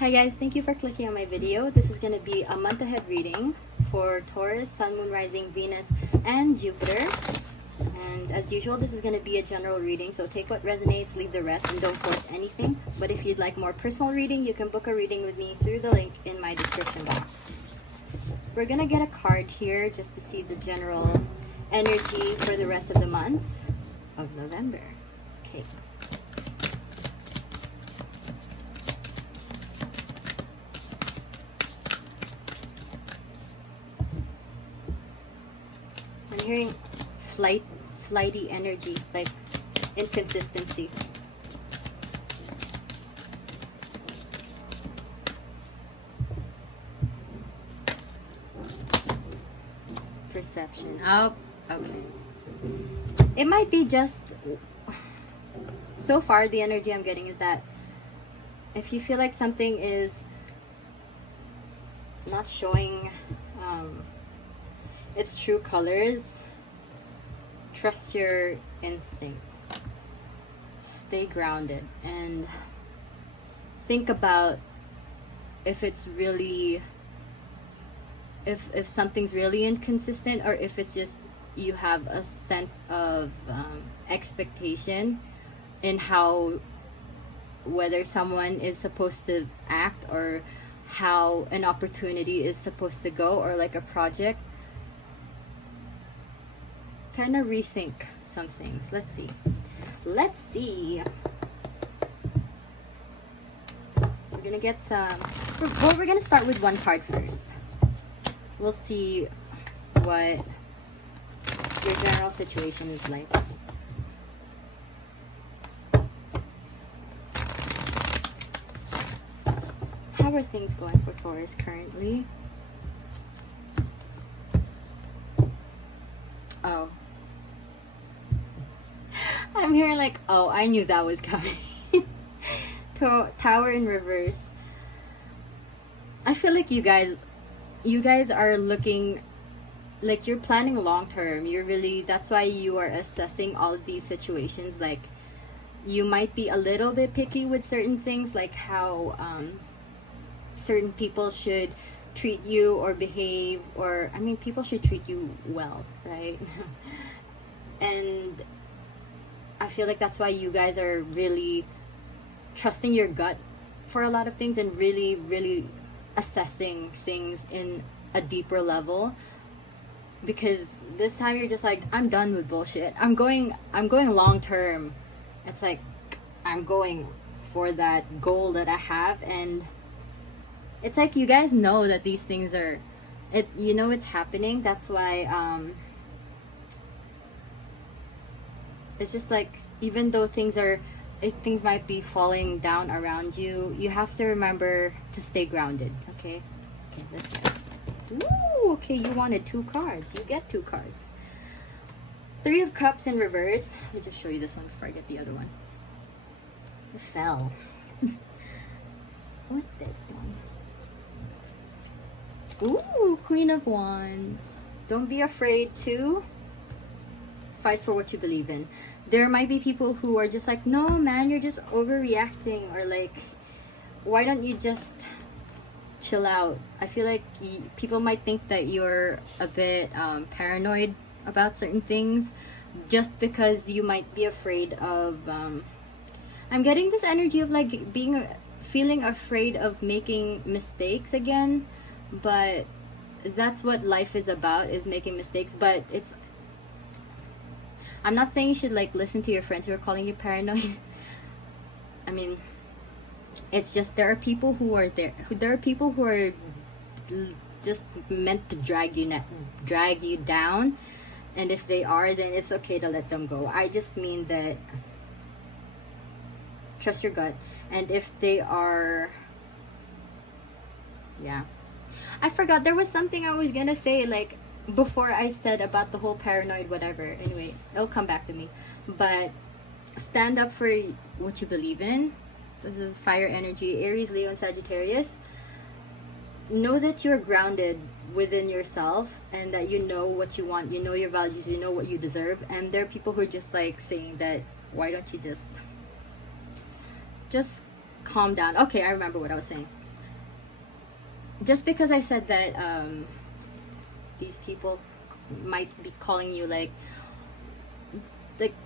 Hi guys, thank you for clicking on my video. This is going to be a month ahead reading for Taurus, Sun, Moon, Rising, Venus, and Jupiter. And as usual, this is going to be a general reading, so take what resonates, leave the rest, and don't force anything. But if you'd like more personal reading, you can book a reading with me through the link in my description box. We're going to get a card here just to see the general energy for the rest of the month of November. Okay. I'm hearing flighty energy, like inconsistency. Perception. Oh, okay. It might be just, so far the energy I'm getting is that if you feel like something is not showing its true colors, trust your instinct. Stay grounded and think about if it's really, if something's really inconsistent, or if it's just you have a sense of expectation in how, whether someone is supposed to act or how an opportunity is supposed to go, or like a project. Kind of rethink some things. Let's see. We're gonna get some, well, we're gonna start with one card first. We'll see what your general situation is like. How are things going for Taurus currently? Oh. I'm hearing like, oh, I knew that was coming. Tower in reverse. I feel like you guys are looking like you're planning long term. You're really, that's why you are assessing all of these situations. Like, you might be a little bit picky with certain things, like how certain people should treat you or behave, or I mean, people should treat you well, right? And I feel like that's why you guys are really trusting your gut for a lot of things, and really assessing things in a deeper level, because this time you're just like, I'm done with bullshit. I'm going long term. It's like I'm going for that goal that I have, and it's like you guys know that these things are, you know it's happening. That's why it's just like, even though things might be falling down around you, you have to remember to stay grounded. Okay, let's go. Ooh, okay, you wanted 2 cards. You get 2 cards. 3 of Cups in reverse. Let me just show you this one before I get the other one. It fell. What's this one? Ooh, Queen of Wands. Don't be afraid to fight for what you believe in. There might be people who are just like, no man, you're just overreacting, or like, why don't you just chill out? I feel like people might think that you're a bit paranoid about certain things, just because you might be afraid of I'm getting this energy of like feeling afraid of making mistakes again. But that's what life is about, is making mistakes. But I'm not saying you should like listen to your friends who are calling you paranoid. I mean, it's just there are people who are just meant to drag you down, and if they are, then it's okay to let them go. I just mean that trust your gut, and if they are, yeah. I forgot, there was something I was gonna say, like, before I said about the whole paranoid whatever. Anyway, it'll come back to me. But stand up for what you believe in. This is fire energy, Aries, Leo, and Sagittarius. Know that you're grounded within yourself, and that you know what you want, you know your values, you know what you deserve. And there are people who are just like saying that, why don't you just calm down. Okay, I remember what I was saying. just because I said that these people might be calling you like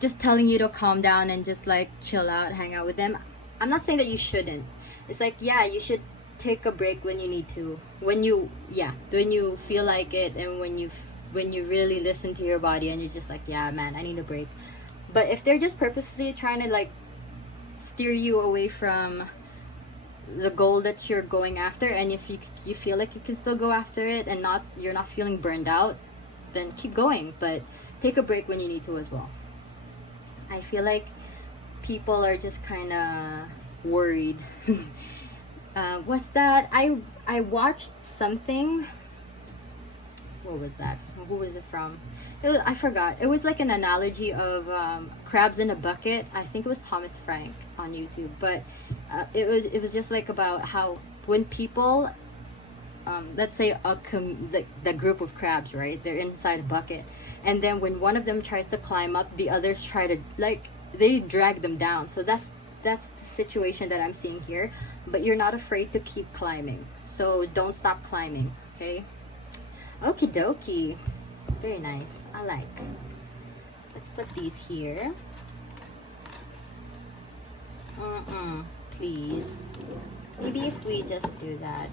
just telling you to calm down and just like chill out, hang out with them. I'm not saying that you shouldn't. It's like, yeah, you should take a break when you need to, when you feel like it, and when you really listen to your body and you're just like, yeah man, I need a break. But if they're just purposely trying to like steer you away from the goal that you're going after, and if you feel like you can still go after it and you're not feeling burned out, then keep going, but take a break when you need to as well. I feel like people are just kind of worried. What's that? I watched something. What was that? Who was it from? I forgot. It was like an analogy of crabs in a bucket. I think it was Thomas Frank on YouTube. But it was just like about how when people, let's say the group of crabs, right? They're inside a bucket. And then when one of them tries to climb up, the others try to, like, they drag them down. So that's the situation that I'm seeing here. But you're not afraid to keep climbing. So don't stop climbing, okay? Okie dokie. Very nice. I like. Let's put these here. Please. Maybe if we just do that.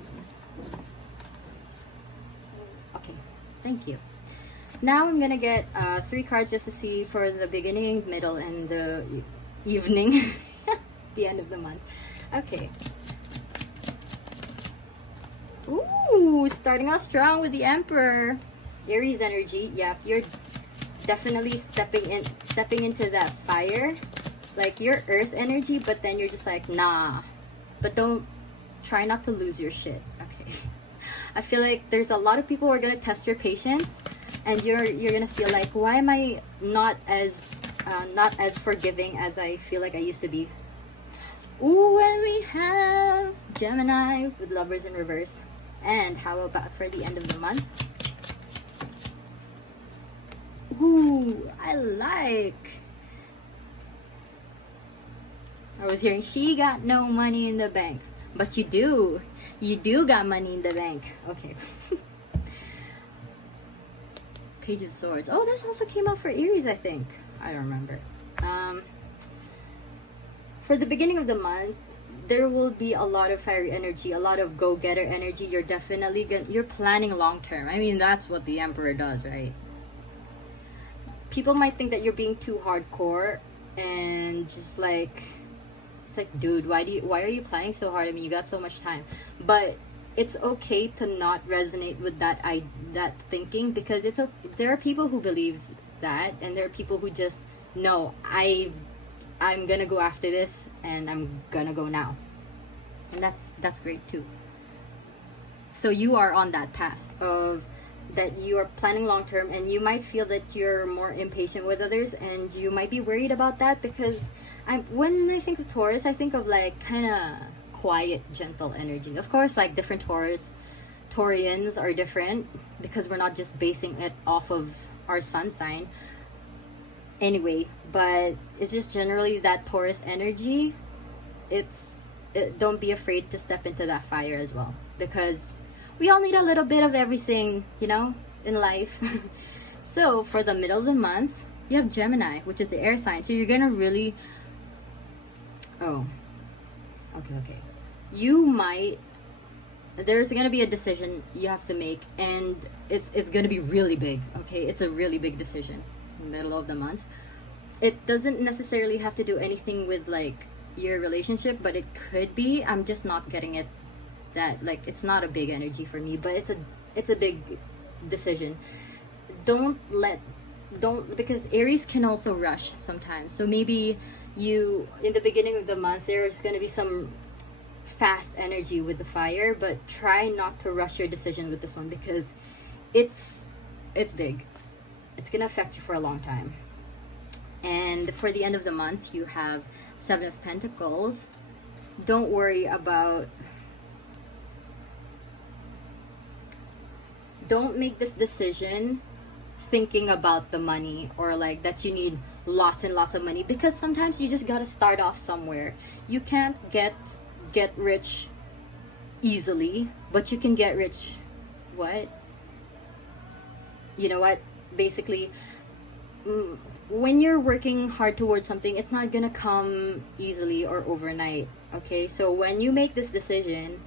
Okay. Thank you. Now I'm gonna get 3 cards just to see for the beginning, middle, and the evening. The end of the month. Okay. Ooh, starting off strong with the Emperor. Aries energy. Yeah, you're definitely stepping into that fire. Like your earth energy, but then you're just like, nah. But try not to lose your shit. Okay. I feel like there's a lot of people who are gonna test your patience, and you're gonna feel like, why am I not as forgiving as I feel like I used to be? Ooh, and we have Gemini with Lovers in reverse. And how about for the end of the month? Ooh, I like. I was hearing she got no money in the bank. But you do. You do got money in the bank. Okay. Page of Swords. Oh, this also came out for Aries, I think. I don't remember. For the beginning of the month, there will be a lot of fiery energy, a lot of go-getter energy. You're definitely you're planning long-term. I mean, that's what the Emperor does, right? People might think that you're being too hardcore and just like, it's like, dude, why are you planning so hard? I mean, you got so much time. But it's okay to not resonate with that thinking, because there are people who believe that, and there are people who just know, I'm gonna go after this, and I'm gonna go now. And that's great too. So you are on that path of that you are planning long term, and you might feel that you're more impatient with others, and you might be worried about that, because when I think of Taurus, I think of like kind of quiet, gentle energy. Of course, like different Taurians are different, because we're not just basing it off of our sun sign. Anyway, but it's just generally that Taurus energy. Don't be afraid to step into that fire as well, because we all need a little bit of everything, you know, in life. So for the middle of the month, you have Gemini, which is the air sign. So you're gonna really, okay. There's gonna be a decision you have to make, and it's gonna be really big. Okay, it's a really big decision. Middle of the month. It doesn't necessarily have to do anything with like your relationship, but it could be. I'm just not getting it. That like, it's not a big energy for me, but it's a big decision. Because Aries can also rush sometimes. So maybe you, in the beginning of the month, there's going to be some fast energy with the fire, but try not to rush your decision with this one, because it's big. It's going to affect you for a long time. And for the end of the month, you have 7 of Pentacles. Don't worry about, don't make this decision thinking about the money, or like that you need lots and lots of money, because sometimes you just got to start off somewhere. You can't get rich easily, but you can get rich. What? You know what? Basically, when you're working hard towards something, it's not gonna come easily or overnight. Okay, so when you make this decision,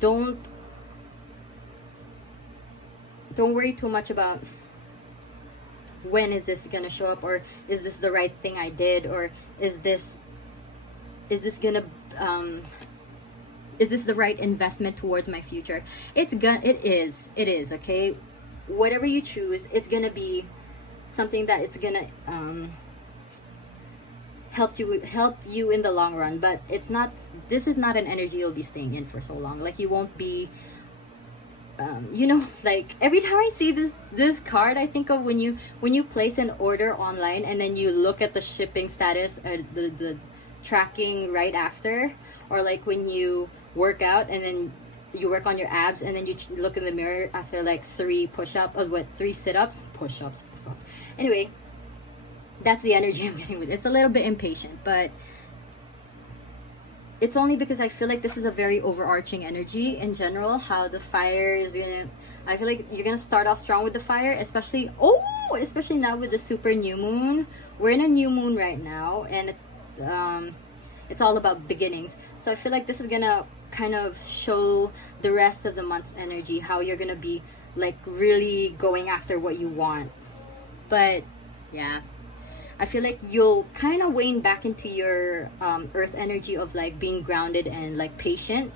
don't worry too much about when is this gonna show up, or is this the right thing I did, or is this gonna is this the right investment towards my future? It is okay. Whatever you choose, it's gonna be something that it's gonna help you in the long run. But this is not an energy you'll be staying in for so long. Like, you won't be like, every time I see this card, I think of when you place an order online and then you look at the shipping status, the tracking right after, or like when you work out and then you work on your abs and then you look in the mirror after like 3 sit-ups, push-ups. Anyway, that's the energy I'm getting with it. It's a little bit impatient, but it's only because I feel like this is a very overarching energy in general. How the fire is I feel like you're gonna start off strong with the fire, especially now with the super new moon. We're in a new moon right now, and it's all about beginnings. So I feel like this is gonna kind of show the rest of the month's energy, how you're gonna be like really going after what you want. But yeah, I feel like you'll kind of wane back into your earth energy of like being grounded and like patient.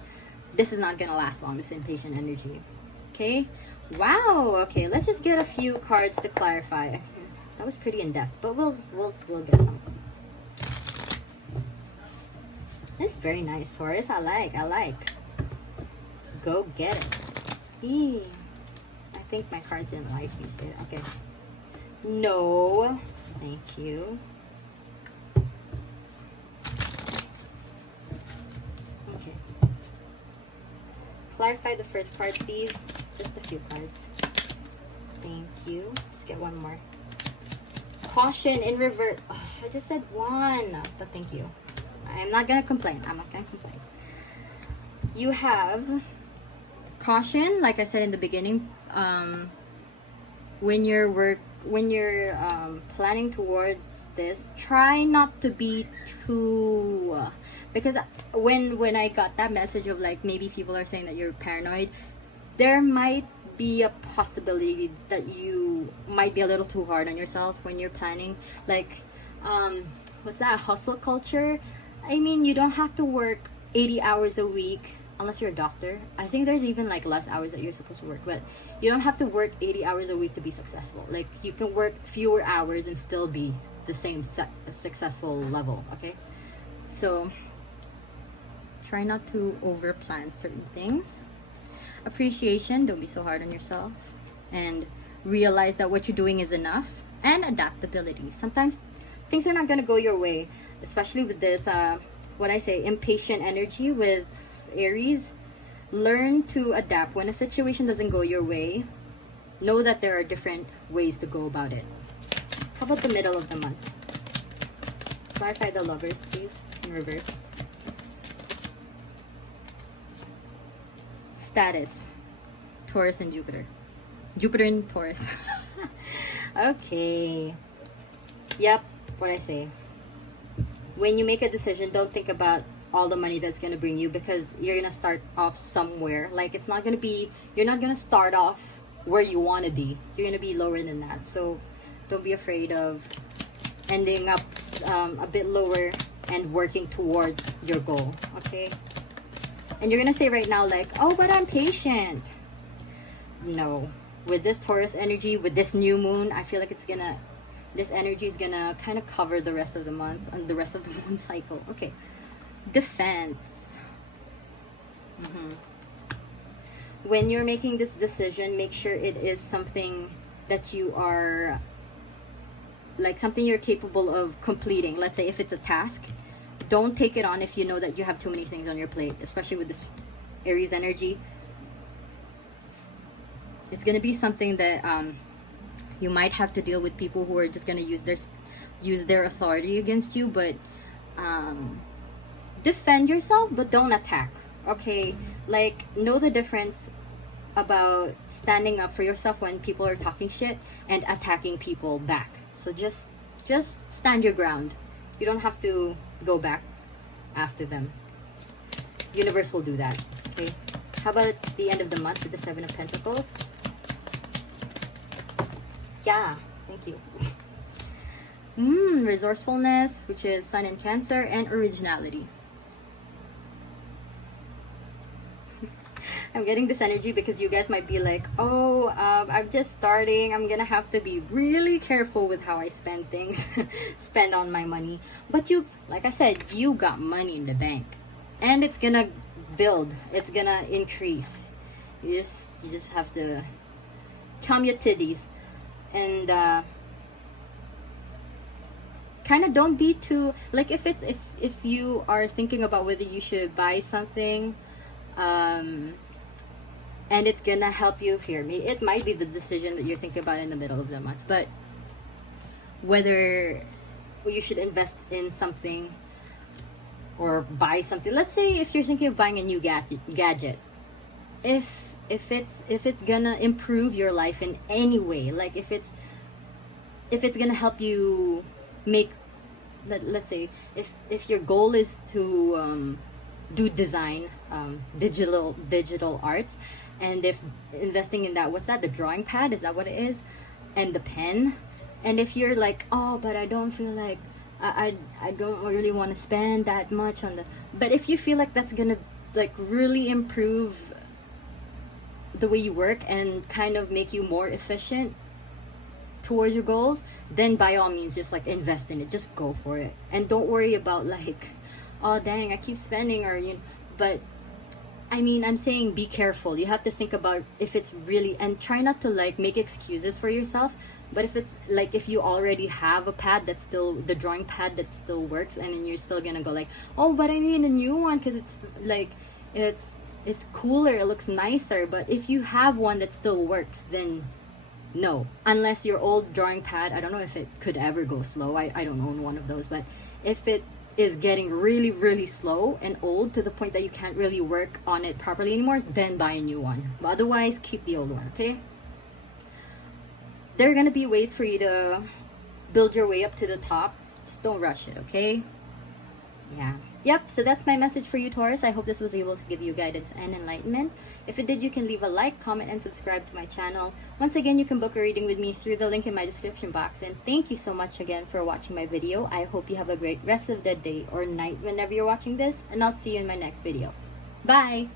This is not gonna last long, this impatient energy. Okay, wow. Okay, let's just get a few cards to clarify. That was pretty in depth, but we'll get some. It's very nice, Taurus. I like. Go get it. Eee. I think my cards didn't like these. Okay. No. Thank you. Okay. Clarify the first card, please. Just a few cards. Thank you. Let's get one more. Caution in reverse. Oh, I just said one, but thank you. I'm not gonna complain. You have caution, like I said in the beginning. When you're planning towards this, try not to be too, because when I got that message of like maybe people are saying that you're paranoid, there might be a possibility that you might be a little too hard on yourself when you're planning. Like, what's that, hustle culture? I mean, you don't have to work 80 hours a week unless you're a doctor. I think there's even like less hours that you're supposed to work, but you don't have to work 80 hours a week to be successful. Like, you can work fewer hours and still be the same successful level. Okay, so try not to over plan certain things. Appreciation, don't be so hard on yourself, and realize that what you're doing is enough. And adaptability, sometimes things are not going to go your way, especially with this impatient energy with Aries. Learn to adapt. When a situation doesn't go your way, know that there are different ways to go about it. How about the middle of the month? Clarify the Lovers, please, in reverse. Status, Taurus and Jupiter. Jupiter and Taurus. Okay. Yep, what I say. When you make a decision, don't think about all the money that's going to bring you, because you're going to start off somewhere. Like, it's not going to be, you're not going to start off where you want to be. You're going to be lower than that. So don't be afraid of ending up a bit lower and working towards your goal. Okay. And you're going to say right now, like, oh, but I'm patient. No. With this Taurus energy, with this new moon, I feel like this energy is gonna kind of cover the rest of the month and the rest of the moon cycle. Okay. Defense. When you're making this decision, make sure it is something that you are, like, something you're capable of completing. Let's say if it's a task, don't take it on if you know that you have too many things on your plate, especially with this Aries energy. It's going to be something that you might have to deal with people who are just going to use their authority against you. But defend yourself, but don't attack. Okay, like, know the difference about standing up for yourself when people are talking shit and attacking people back. So just stand your ground. You don't have to go back after them. Universe will do that. Okay. How about the end of the month with the Seven of Pentacles? Yeah, thank you. Resourcefulness, which is Sun in Cancer, and originality. I'm getting this energy because you guys might be like, oh, I'm just starting. I'm gonna have to be really careful with how I spend things, spend on my money. But you, like I said, you got money in the bank, and it's gonna build. It's gonna increase. You just have to calm your titties, and kind of don't be too like if you are thinking about whether you should buy something. And it's gonna help you hear me. It might be the decision that you're thinking about in the middle of the month, but whether you should invest in something or buy something. Let's say if you're thinking of buying a new gadget, if it's gonna improve your life in any way, like if it's gonna help you make, let's say if your goal is to do design, digital arts, and if investing in that, what's that, the drawing pad, is that what it is, and the pen, and if you're like, oh, but I don't feel like I don't really want to spend that much on the, but if you feel like that's gonna like really improve the way you work and kind of make you more efficient towards your goals, then by all means just like invest in it. Just go for it, and don't worry about like, oh dang, I keep spending, or but I mean, I'm saying be careful. You have to think about if it's really, and try not to like make excuses for yourself. But if it's like, if you already have a pad that's still, the drawing pad that still works, and then you're still gonna go like, oh, but I need a new one because it's like, it's cooler, it looks nicer. But if you have one that still works, then no. Unless your old drawing pad, I don't know if it could ever go slow. I don't own one of those, but if it is getting really slow and old to the point that you can't really work on it properly anymore, then buy a new one. But otherwise, keep the old one, okay? There are gonna be ways for you to build your way up to the top. Just don't rush it, okay? Yeah. Yep, so that's my message for you, Taurus. I hope this was able to give you guidance and enlightenment. If it did, you can leave a like, comment, and subscribe to my channel. Once again, you can book a reading with me through the link in my description box. And thank you so much again for watching my video. I hope you have a great rest of the day or night whenever you're watching this. And I'll see you in my next video. Bye!